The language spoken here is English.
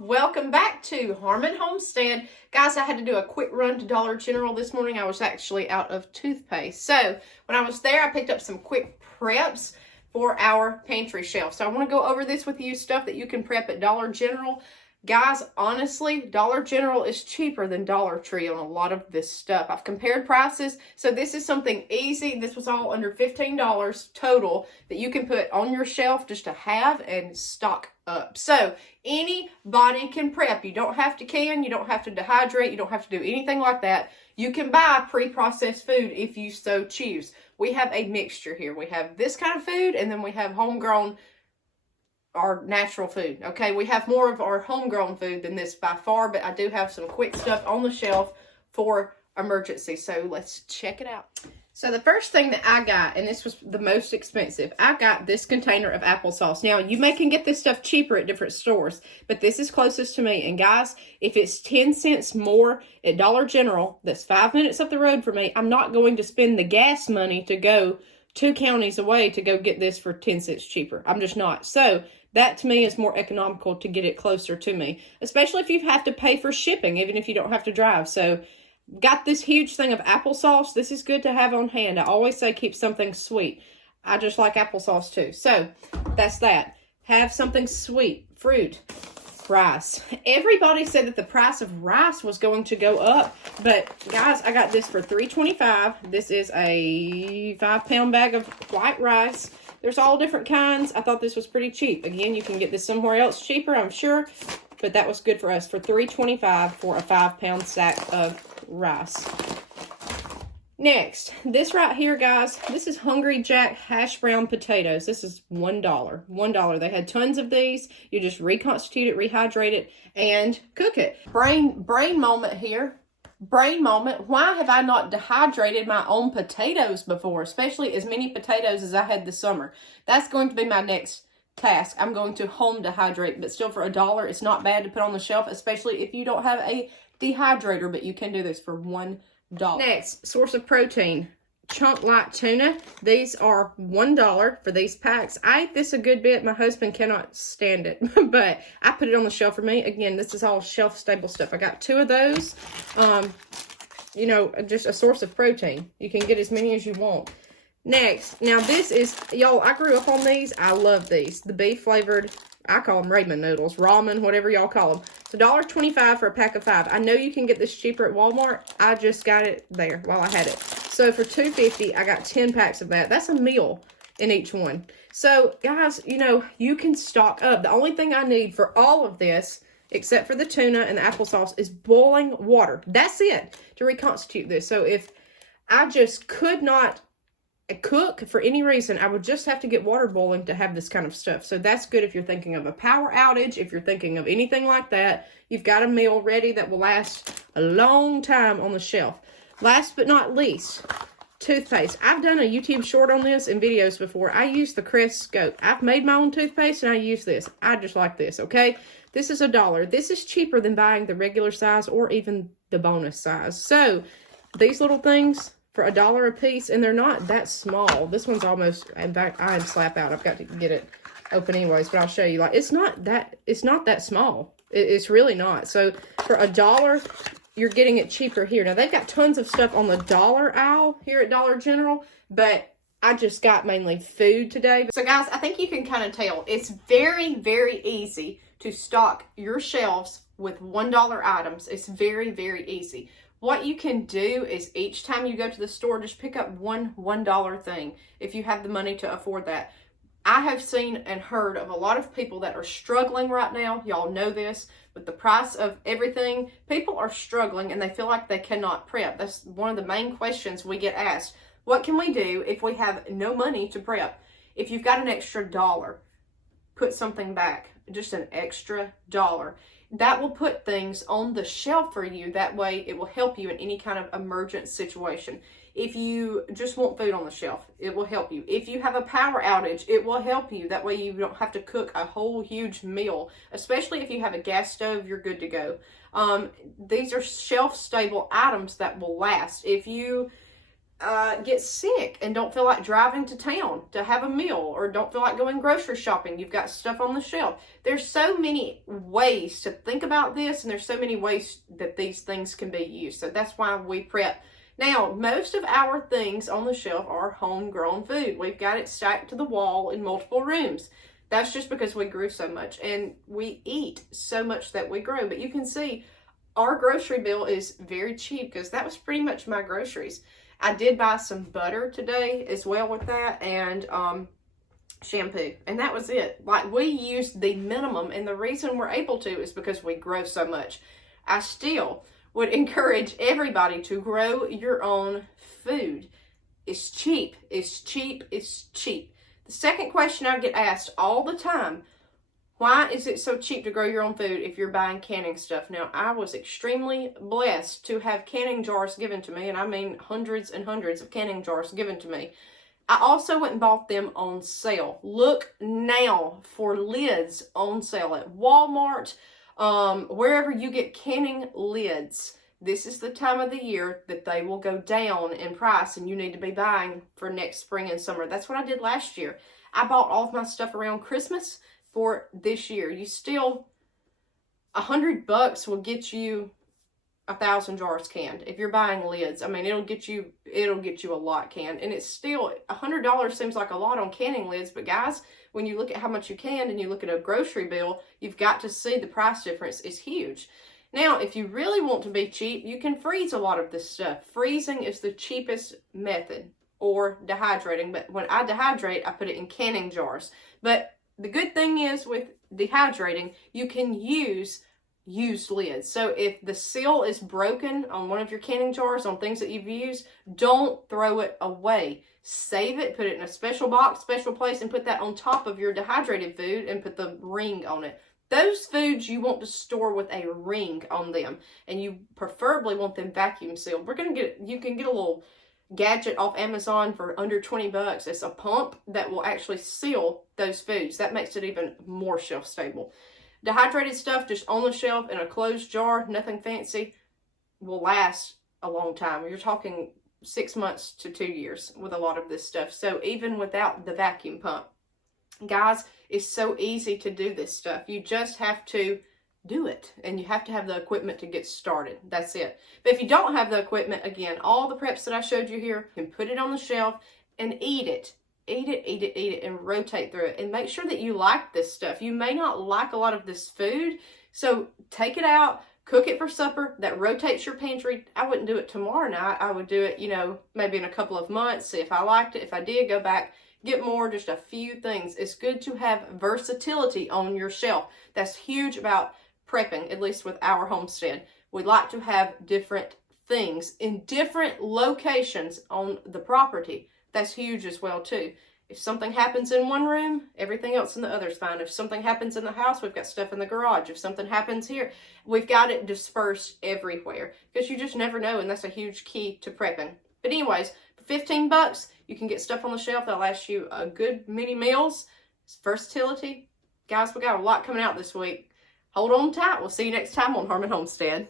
Welcome back to Harmon Homestead. Guys, I had to do a quick run to Dollar General this morning. I was actually out of toothpaste. So when I was there, I picked up some quick preps for our pantry shelf. So I want to go over this with you, stuff that you can prep at Dollar General. Guys, honestly, Dollar General is cheaper than Dollar Tree on a lot of this stuff. I've compared prices, so this is something easy. This was all under $15 total that you can put on your shelf just to have and stock up. So anybody can prep. You don't have to can, you don't have to dehydrate, you don't have to do anything like that. You can buy pre-processed food if you so choose. We have a mixture here. We have this kind of food, and then we have homegrown, our natural food. Okay, we have more of our homegrown food than this by far, but I do have some quick stuff on the shelf for emergency. So let's check it out. So the first thing that I got, and this was the most expensive, I got this container of applesauce. Now, you can get this stuff cheaper at different stores, but this is closest to me. And guys, if it's 10 cents more at Dollar General, that's 5 minutes up the road for me, I'm not going to spend the gas money to go 2 counties away to go get this for 10 cents cheaper. I'm just not. So that to me is more economical to get it closer to me, especially if you have to pay for shipping, even if you don't have to drive. So got this huge thing of applesauce. This is good to have on hand. I always say keep something sweet. I just like applesauce too. So that's that. Have something sweet. Fruit. Rice. Everybody said that the price of rice was going to go up, but guys, I got this for $3.25. This is a 5-pound bag of white rice. There's all different kinds. I thought this was pretty cheap. Again, you can get this somewhere else cheaper, I'm sure, but that was good for us for $3.25 for a 5-pound sack of rice. Next, this right here, guys, this is Hungry Jack hash brown potatoes. This is $1. $1. They had tons of these. You just reconstitute it, rehydrate it, and cook it. Brain moment here. Brain moment. Why have I not dehydrated my own potatoes before, especially as many potatoes as I had this summer? That's going to be my next task. I'm going to home dehydrate, but still for $1, it's not bad to put on the shelf, especially if you don't have a dehydrator, but you can do this for $1. Next, source of protein. Chunk light tuna. These are $1 for these packs. I ate this a good bit. My husband cannot stand it, but I put it on the shelf for me. Again, this is all shelf stable stuff. I got 2 of those. You know, just a source of protein. You can get as many as you want. Next, now this is, y'all, I grew up on these. I love these. The beef flavored, I call them ramen noodles, ramen, whatever y'all call them. It's $1.25 for a pack of 5. I know you can get this cheaper at Walmart. I just got it there while I had it. So for $2.50, I got 10 packs of that. That's a meal in each one. So guys, you know, you can stock up. The only thing I need for all of this, except for the tuna and the applesauce, is boiling water. That's it to reconstitute this. So if I just could not cook for any reason, I would just have to get water boiling to have this kind of stuff. So that's good if you're thinking of a power outage, if you're thinking of anything like that. You've got a meal ready that will last a long time on the shelf. Last but not least, toothpaste. I've done a YouTube short on this and videos before. I use the Crest Scope. I've made my own toothpaste and I use this. I just like this, okay? This is $1. This is cheaper than buying the regular size or even the bonus size. So these little things for $1 a piece, and they're not that small. This one's almost, in fact, I am slap out. I've got to get it open anyways, but I'll show you. Like, it's not that small. It's really not. So for $1, you're getting it cheaper here. Now, they've got tons of stuff on the dollar aisle here at Dollar General, but I just got mainly food today. So guys, I think you can kind of tell. It's very, very easy to stock your shelves with $1 items. It's very, very easy. What you can do is each time you go to the store, just pick up one $1 thing if you have the money to afford that. I have seen and heard of a lot of people that are struggling right now. Y'all know this. With the price of everything, people are struggling and they feel like they cannot prep. That's one of the main questions we get asked. What can we do if we have no money to prep? If you've got an extra $1, put something back, just an extra $1. That will put things on the shelf for you. That way it will help you in any kind of emergent situation. If you just want food on the shelf, it will help you. If you have a power outage, it will help you. That way you don't have to cook a whole huge meal. Especially if you have a gas stove, you're good to go. These are shelf-stable items that will last. If you get sick and don't feel like driving to town to have a meal, or don't feel like going grocery shopping. You've got stuff on the shelf. There's so many ways to think about this, and there's so many ways that these things can be used. So that's why we prep. Now, most of our things on the shelf are homegrown food. We've got it stacked to the wall in multiple rooms. That's just because we grew so much, and we eat so much that we grow. But you can see our grocery bill is very cheap, because that was pretty much my groceries. I did buy some butter today as well with that, and shampoo, and that was it. Like, we used the minimum, and the reason we're able to is because we grow so much. I still would encourage everybody to grow your own food. It's cheap. It's cheap. It's cheap. The second question I get asked all the time: why is it so cheap to grow your own food if you're buying canning stuff? Now, I was extremely blessed to have canning jars given to me, and I mean hundreds and hundreds of canning jars given to me. I also went and bought them on sale. Look now for lids on sale at Walmart, wherever you get canning lids. This is the time of the year that they will go down in price, and you need to be buying for next spring and summer. That's what I did last year. I bought all of my stuff around Christmas for this year. You still, $100 will get you 1,000 jars canned if you're buying lids. I mean, it'll get you a lot canned, and it's still $100 seems like a lot on canning lids, but guys, when you look at how much you canned and you look at a grocery bill, you've got to see the price difference is huge. Now, if you really want to be cheap, you can freeze a lot of this stuff. Freezing is the cheapest method, or dehydrating, but when I dehydrate, I put it in canning jars. But the good thing is with dehydrating, you can use used lids. So if the seal is broken on one of your canning jars, on things that you've used, don't throw it away. Save it, put it in a special box, special place, and put that on top of your dehydrated food, and put the ring on it. Those foods you want to store with a ring on them, and you preferably want them vacuum sealed. You can get a little gadget off Amazon for under 20 bucks. It's a pump that will actually seal those foods. That makes it even more shelf stable. Dehydrated stuff just on the shelf in a closed jar, nothing fancy, will last a long time. You're talking 6 months to 2 years with a lot of this stuff. So even without the vacuum pump, guys, it's so easy to do this stuff. You just have to do it, and you have to have the equipment to get started. That's it. But if you don't have the equipment, again, all the preps that I showed you here, you can put it on the shelf and eat it. Eat it, eat it, eat it, and rotate through it. And make sure that you like this stuff. You may not like a lot of this food, so take it out, cook it for supper. That rotates your pantry. I wouldn't do it tomorrow night. I would do it, maybe in a couple of months, see if I liked it. If I did, go back, get more, just a few things. It's good to have versatility on your shelf. That's huge about prepping, at least with our homestead. We like to have different things in different locations on the property. That's huge as well too. If something happens in one room, everything else in the other is fine. If something happens in the house, we've got stuff in the garage. If something happens here, we've got it dispersed everywhere, because you just never know, and that's a huge key to prepping. But anyways, for 15 bucks, you can get stuff on the shelf that'll last you a good many meals. It's versatility. Guys, we got a lot coming out this week. Hold on tight. We'll see you next time on Harmon Homestead.